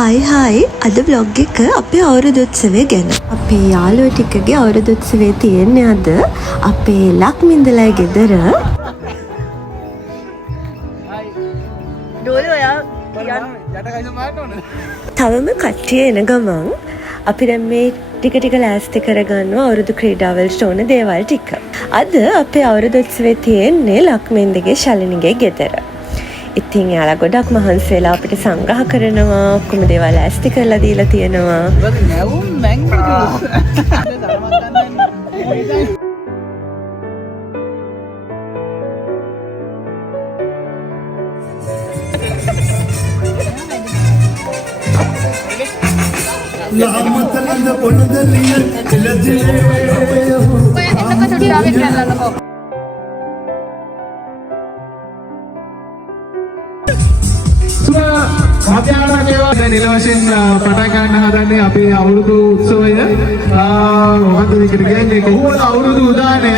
හයි අද බ්ලොග් එක අපේ අවුරුදු උත්සවය ගැන. අපේ යාළුවෝ ටිකගේ අවුරුදු උත්සවය තියෙන්නේ අද අපේ ලක්මින්දලයි ගෙදර. තවම කට්ටිය එන ගමන් අපි දැන් මේ ටික ලෑස්ති කරගන්නවා අවුරුදු ක්‍රීඩාවලට ඕන දේවල් ටික. අද අපේ අවුරුදු උත්සවය තියෙන්නේ ලක්මින්දගේ ශලිනිගේ ගෙදර. ඉතින් යාලා ගොඩක් මහන්සි වෙලා අපිට සංග්‍රහ කරනවා, ඔක්කොම දේවල් ඇස්ති කරලා දීලා තියෙනවා. නැවුම් මැංගෝ නිල වශයෙන් පටන් ගන්න හදන්නේ අපේ අවුරුදු උත්සවය. මොකද මේකට කියන්නේ කොහොමද අවුරුදු උදානය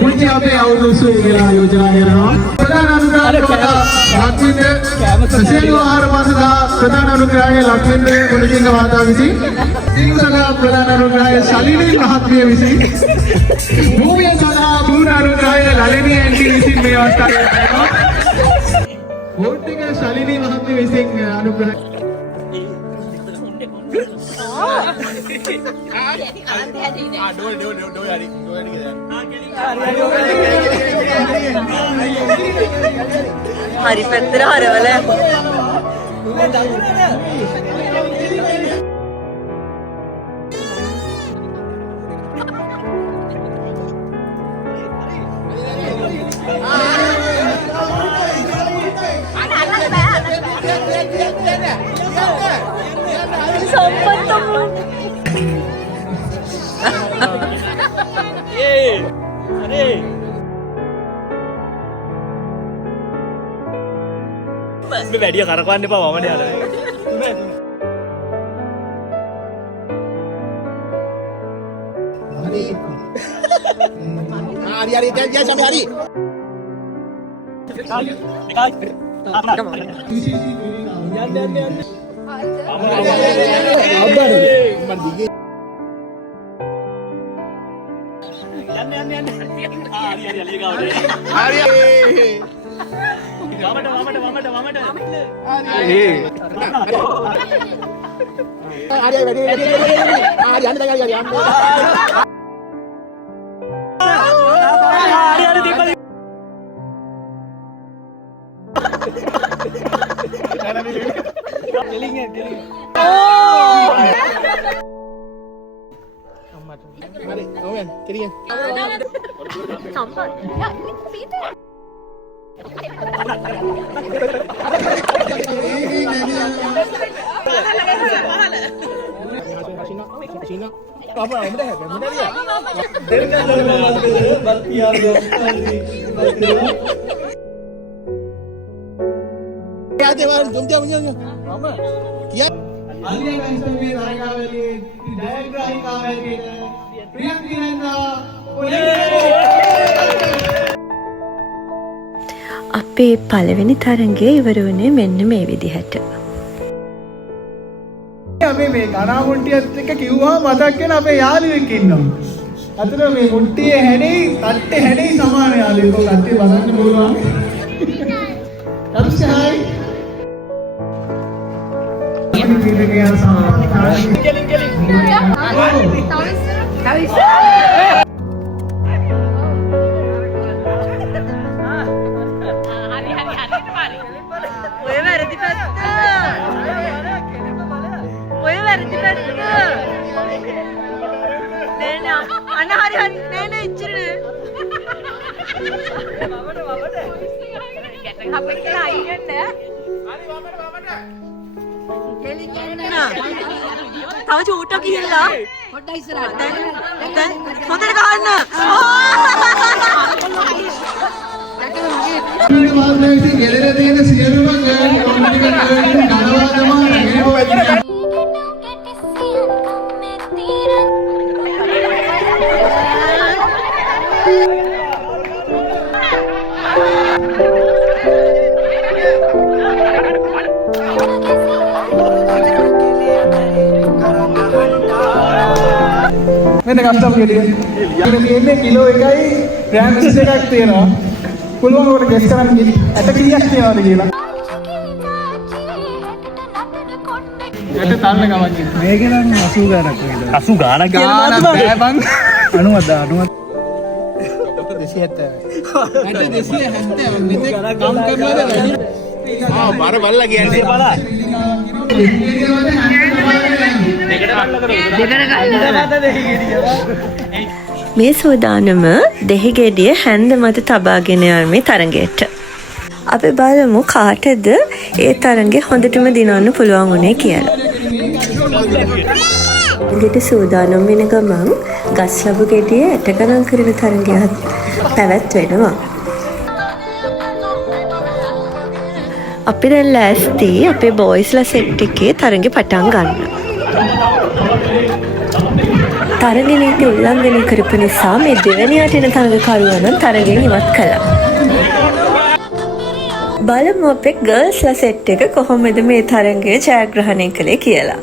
පුංචි අපේ අවුරුදු උත්සවය කියලා යෝජනා කරනවා. ප්‍රධාන අනුග්‍රහක ලක්මින්ද සසේන ආහාර මාසදා ප්‍රධාන අනුග්‍රහය ලක්මින්ද මුලින්ම වාදා විසින් දිනුසලා ප්‍රධාන අනුග්‍රහය ශලිනී මහත්මිය විසින් භූමිය සදා පූර්ණ අනුග්‍රහය ලලිනී ඇන්ටි විසින් මේ අවස්ථාවේ කරනවා. වෝටික ශලිනී මහත්මිය විසින් අනුග්‍රහ හරි පැත්තට හරවල මේ වැඩිය කරකවන්න එපා වමන යාලා. හරි දැන් සමේ හරි. අපේ පළවෙනි තරඟය ඉවර වුණේ මෙන්න මේ විදිහට. අපි මේ ගණා මුට්ටියත් එක්ක කිව්වා මතක් වෙන අපේ යාළුවෙක් ඉන්නවා. අතන මේ මුට්ටියේ හැඩේ, තට්ටේ හැඩේ සමාන යාළුවෙක්. ඔය කට්ටිය බලන්න පුළුවන්. නමස්කාරයි. තව චූටක් කියලා පොඩ්ඩක් ඉස්සරහට දැන් හොඳට ගන්න. මේ මාර්ගයේ ඉතින් ගෙදර තියෙන සියලුම ගණවා තමයි රැගෙනව ඇති. Thank you. මෙන්න කස්ටම් ගෙඩිය. මේක තියෙන්නේ කිලෝ 1යි ග්‍රෑම් 22ක් තියෙනවා. පුළුවන් ඔකට ගෙස් කරන්න ඇට කීයක් තියනවද කියලා. ඇට තල්ල ගමන් මේක නම් 80 ගානක් වේද. 80 ගානක් කියලා ගානක් බෑ බං. 90 බර බල්ලා කියන්නේ බලා මේ සූදානම දෙහිගෙඩිය හැන්ද මත තබාගෙන යාමේ තරඟයට. අපි බලමු කාටද ඒ තරඟේ හොඳටම දිනවන්න පුළුවන් වුණේ කියලා. ගෙඩි සූදානම් වෙන ගමන් ගස් ලැබු ගෙඩිය ඇට ගණන් කරන තරඟයක් පැවැත්වෙනවා. අපි දැන් ලෑස්ති අපේ බොයිස්ලා සෙට් එකේ තරඟේ පටන් ගන්න. තරඟ නීති උල්ලංඝනය කරපු නිසා මේ දෙවැනියට එන තරඟකරුවන් තරඟෙන් ඉවත් කළා. බලමු අපේ ගර්ල්ස්ලා සෙට් එක කොහොමද මේ තරඟය ජයග්‍රහණය කළේ කියලා.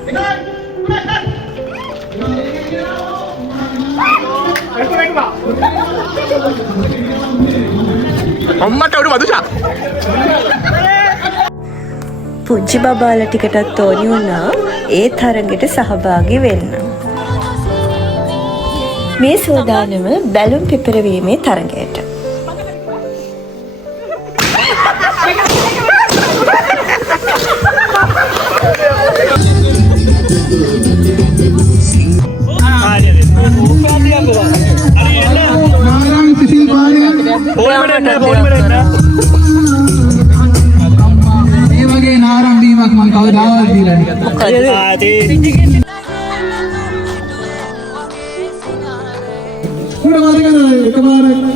අම්මට උඩ මදුෂා පුංචි බබාලා ටිකටත් ඕනි වුණා ඒ තරඟෙට සහභාගී වෙන්න. මේ සූදානම බැලුම් පිපිරවීමේ තරඟයට. මේ වගේ නාරම්භීමක් මම කවදාවත් දීලා නැහැ.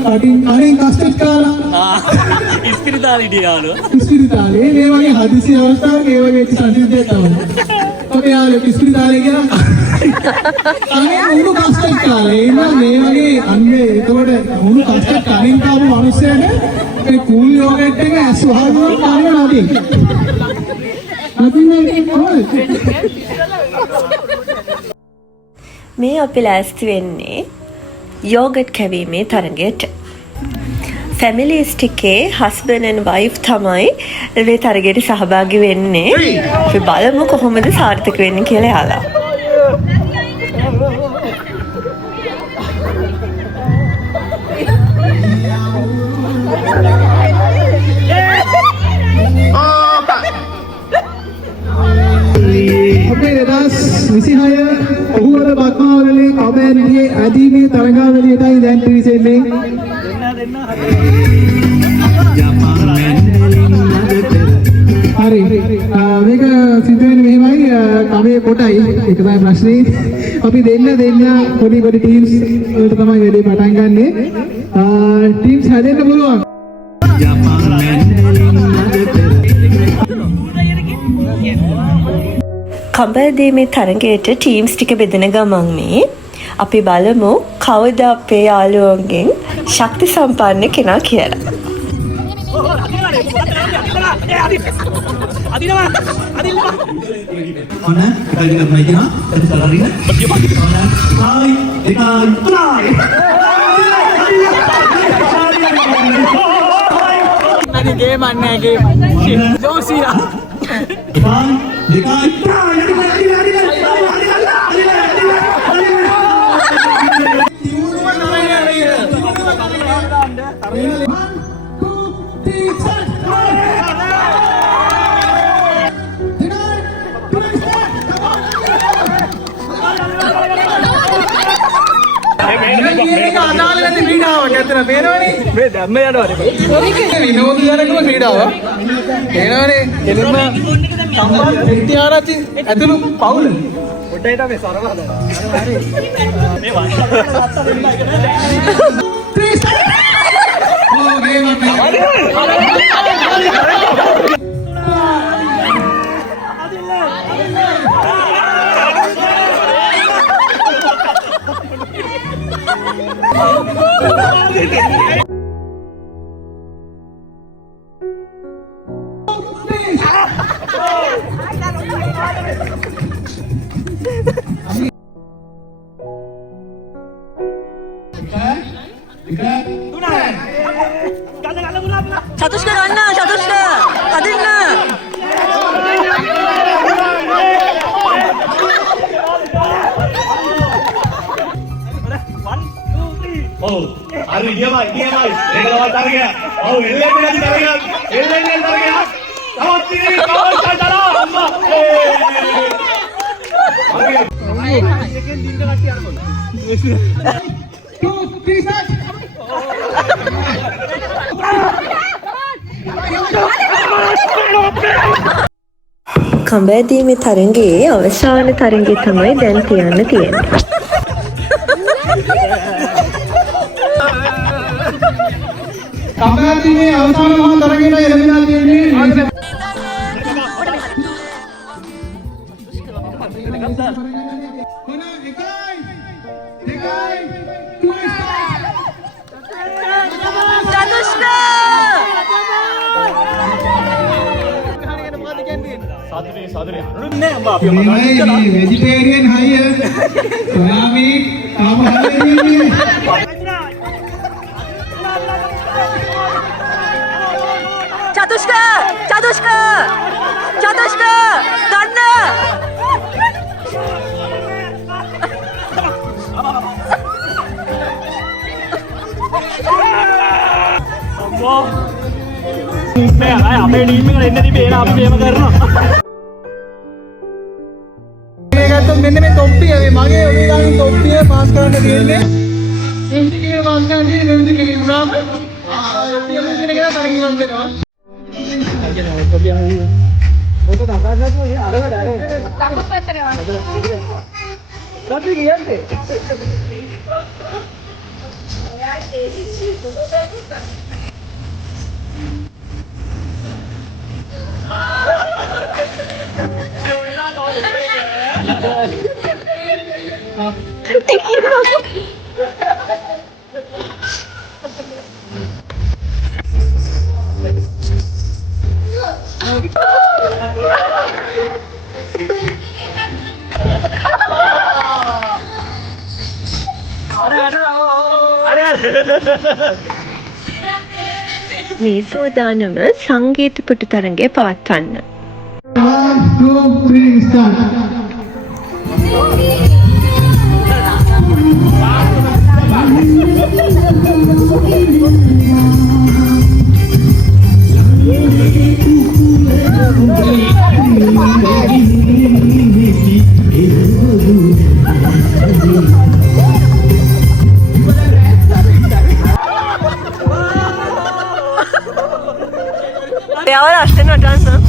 කටින් කස්ටඩ් කාලා ඉස්පිරිතාලේ ඉඩියාලු ඉස්පිරිතාලේ මේ වගේ හදිසි අවස්ථාවක ඒ වගේ සංසිද්ධියක් තමයි. අපේ යාළුවෝ ඉස්පිරිතාලේ ගියා. අනේ උණු කස්ටඩ් කාලා එනවා මේ වගේ අන්නේ එතකොට උණු කස්ටඩ් කලින් කාපු මිනිස්සුන්ට මේ කූල් යෝගට් එක ඇස් වහනවා කාගෙන නැති. මේ අපි ලෑස්ති වෙන්නේ යෝගට් කැවීමේ තරඟයට. ෆැමිලිස් ටිකේ හස්බන්ඩ් ඇන්ඩ් වයිෆ් තමයි මේ තරඟයට සහභාගී වෙන්නේ. අපි බලමු කොහොමද සාර්ථක වෙන්නේ කියලා යාලා. අපේ 2026 ඔහුවර බක්මාවලේ කබෑන්ගේ ඇදීමේ තරඟාවලියටයි දැන් පිවිසෙන්නේ. හරි මේක සිද්ධ වෙන්නේ මෙහෙමයි කමේ කොටයි ඒක තමයි ප්‍රශ්නේ. අපි දෙන්න පොඩි ටීම්ස් වලට තමයි වැඩේ පටන් ගන්නෙ. ටීම්ස් හැදෙන්න පුළුවන්. කඹදීමේ තරඟයට ටීම්ස් ටික බෙදෙන ගමන් මේ අපි බලමු කවුද අපේ යාළුවන්ගෙන් ශක්ති සම්පන්න කෙනා කියලා. Mana kita juga main ya, kita lari kan? Hai, dekat, try. Nanti game aneh game. Josia. Dekat, dekat, try. මේක අදාළ නැති ක්‍රීඩාවක් ඇත්තට පේනවනේ. මේ දැම්ම යනවානේ විනෝදජනකම ක්‍රීඩාවක්. පේනවනේ. එළින්ම සම්බන්ධ විද්‍යාරච්චි ඇතුළු පවුල. පොඩ්ඩයි තමයි සරලද. මේ වන්. ඕ ගේම් චතුෂ්ක ගන්න චතුෂ්ක අදින්න ඔව් අර ගියමයි ඒකලවත් අරගෙන ඔව් එල්ලෙන්නේ නැති තරගයක් එල්ලෙන්නේ නැති තරගයක් තවත් ඉන්නේ කවල් සජලා අම්මා එකෙන් දින්න කට්ටිය අරමුණ 2 3 start කඹෑදීමේ තරඟයේ අවසාන තරඟය තමයි දැන් තියන්න තියෙන්නේ. කඹෑදීමේ අවසාන මහා තරගයට එළඹිලා තියෙන්නේ vegetarian hire Konami kamu hari ini චතුෂ්ක ගන්න මේ අය අපේ ටීම් එකට එන්න තිබේ අපි මේව කරනවා මෙන්න මේ තොප්පිය මගේ ඔලිගාමින් තොප්පිය පාස් කරන්න තියෙන්නේ ඉන්දිකේ පාස් කරන්න තියෙන්නේ ඉන්දිකේ උනාම තොප්පිය මුදින කියලා තරගියක් වෙනවා ඔක තකාසතු අරකට සත්‍ය කියන්නේ මේ සෝදානම සංගීත පුටු තරඟය පවත්වන්න. 1 2 3 start එයාව රස්ටෙන් වටන්න.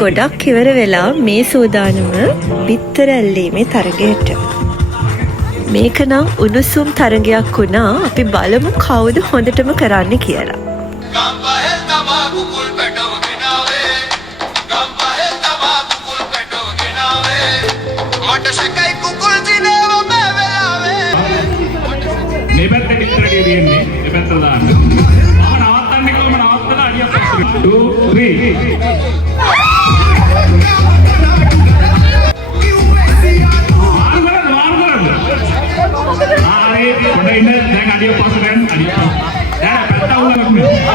ගොඩක් ඉවර වෙලා මේ සූදානම බිත්තර ඇල්ලීමේ තරගයට. මේක නම් උණුසුම් තරගයක් වුණා. අපි බලමු කවුද හොඳටම කරන්න කියලා. මේ පැත්තට ඉස්සරහට දෙන්නේ මේ පැත්තට දාන්න. මම නවත්තන්නේ කොහොම නවත්තලා අඩියක් පස්සට. 2 3 දැන් අඩිය පස්සට දැන් අඩිය. දැන් පැත්ත උලක් නේ.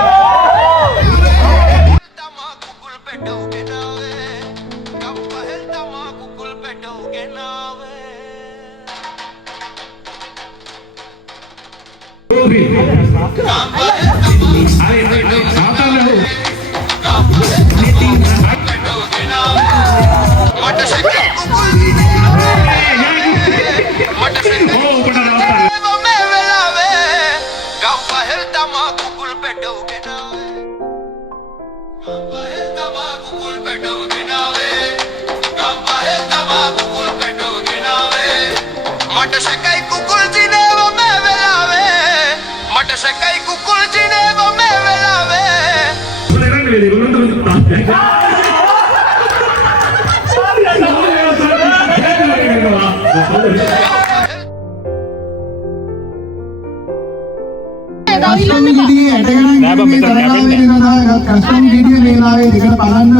කස්ටම් ගිඩිය ඇටගැනන් මේ තරගාවේ නිරදාය කස්ටම් ගිඩිය මේලාවේ දෙකට බලන්න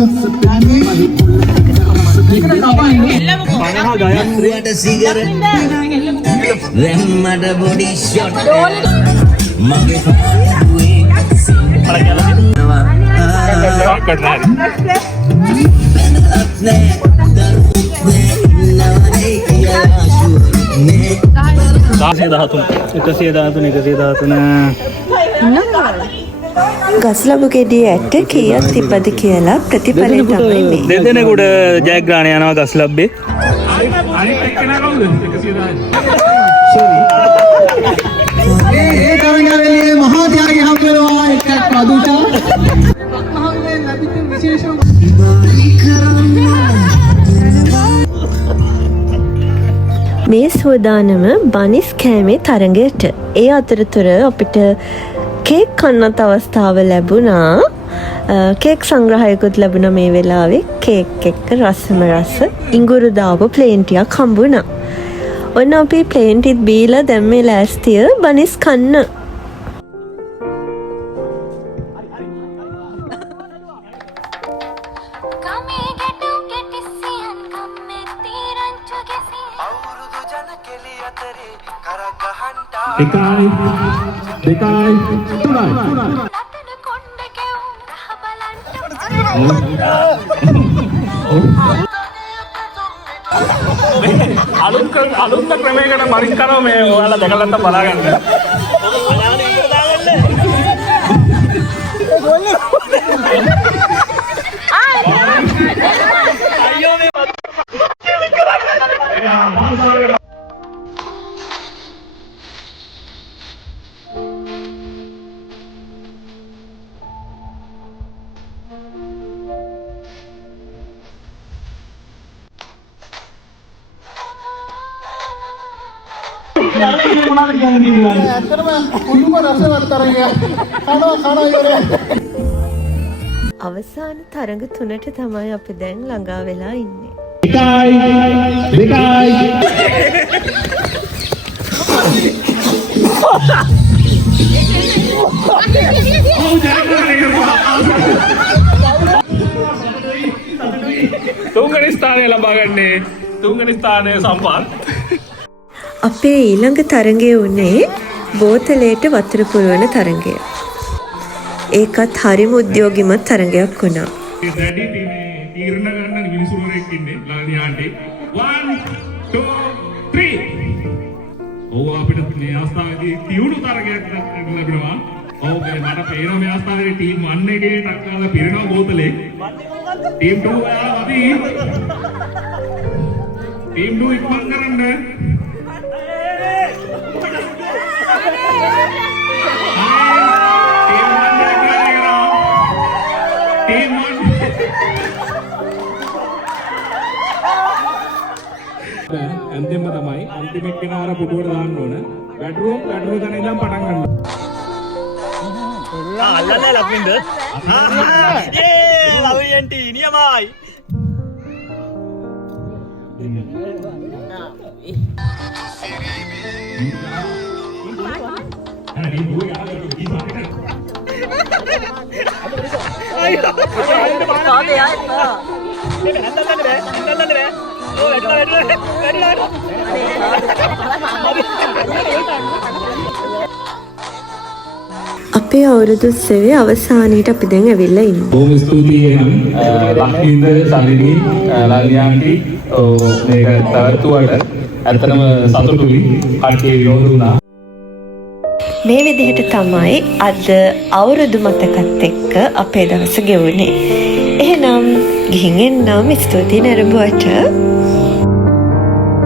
යන්නේ දෙකට කපන්නේ පණහා ගයන්ත්‍රයට සිගරට් රැම්මට බොඩි ෂොට් මගේ පාඩුවේ සිංහලනවා දාසේ 13 ගස්ලබු ගෙඩිය ඇට කීයක් තිබ්බද කියලා ප්‍රතිඵලය තමයි මේ. දෙදෙනෙකුට ජයග්‍රහණ යනවා ගස්ලබ්බේ. අනිත් එක්කෙනා කවුද 110. ඒ තරගාවේ මහා ත්‍යාගය හම් වෙනවා එකක් පදුෂා මහාවේ ලැබිච්ච විශේෂම මේ සෝදානම බනිස් කෑමේ තරඟයට. ඒ අතරතුර අපිට කේක් කන්නත් අවස්ථාව ලැබුණා. කේක් සංග්‍රහයකුත් ලැබුණා මේ වෙලාවේ. කේක් එක්ක රසම රස ඉඟුරු දාපු ප්ලේන් ටිකක් හම්බුණා. ඔන්න අපි ප්ලේන් ටික බීලා දැන් මේ ලෑස්තිය බනිස් කන්න. එකයි දෙකයි තුනයි අලුත් ක්‍රමයකට මරින් කරව මේ ඔයාලා දැකලා නැත්නම් බලාගන්න. අයියෝ මේ ඇත්තටම කුඩුම රසවත් තරගය කනවා ඉවරයි. අවසාන තරඟ 3ට තමයි අපි දැන් ළඟා වෙලා ඉන්නේ. එකයි දෙකයි තුන්වෙනි ස්ථානය ලබා ගන්නේ තුන්වෙනි ස්ථානය සම්පත්. අපේ ඊළඟ තරඟය වුණේ බෝතලයට වතුර පුරවන තරඟය. ඒකත් හරිම උද්‍යෝගිමත් තරඟයක් වුණා. දැඩි තීරණ ගන්න මිනිසුරෙක් ඉන්නේ ලානි ආන්ටි. 1 2 3 ඔව් අපිට මේ අවස්ථාවේදී තියුණු තරගයක් ලැබෙනවා. ඔව් මට පේනවා මේ අවස්ථාවේදී ටීම් 1 එකේ ටක්කාලා පිරෙනවා බෝතලේ. ටීම් 2 ආවදී ටීම් 2 ඉක්මන් කරන්න. අන්තිම තමයි අන්තිම එක්කෙනා අර පුටුවට දාන්න ඕන. බැටරුව තැන ඉඳන් පටන් ගන්න. අල්ලන්නේ ලක්වින්ද? ඒ ලවියන්ටි නියමයි. අපේ අවුරුදු උත්සවයේ අවසානයේට අපි දැන් ඇවිල්ලා ඉන්නවා. බොහොම ස්තුතියි එහෙනම් ලක්වින්ද සලිනි ලාලියාන්ටි මේක තවතුවට ඇත්තටම සතුටුයි. කට්ටිය විනෝද වුණා. මේ විදිහට තමයි අද අවුරුදු මතකත් එක්ක අපේ දවස ගෙවුනේ. එහෙනම් ගිහින් එන්නම් ස්තුතියි නරඹුවට.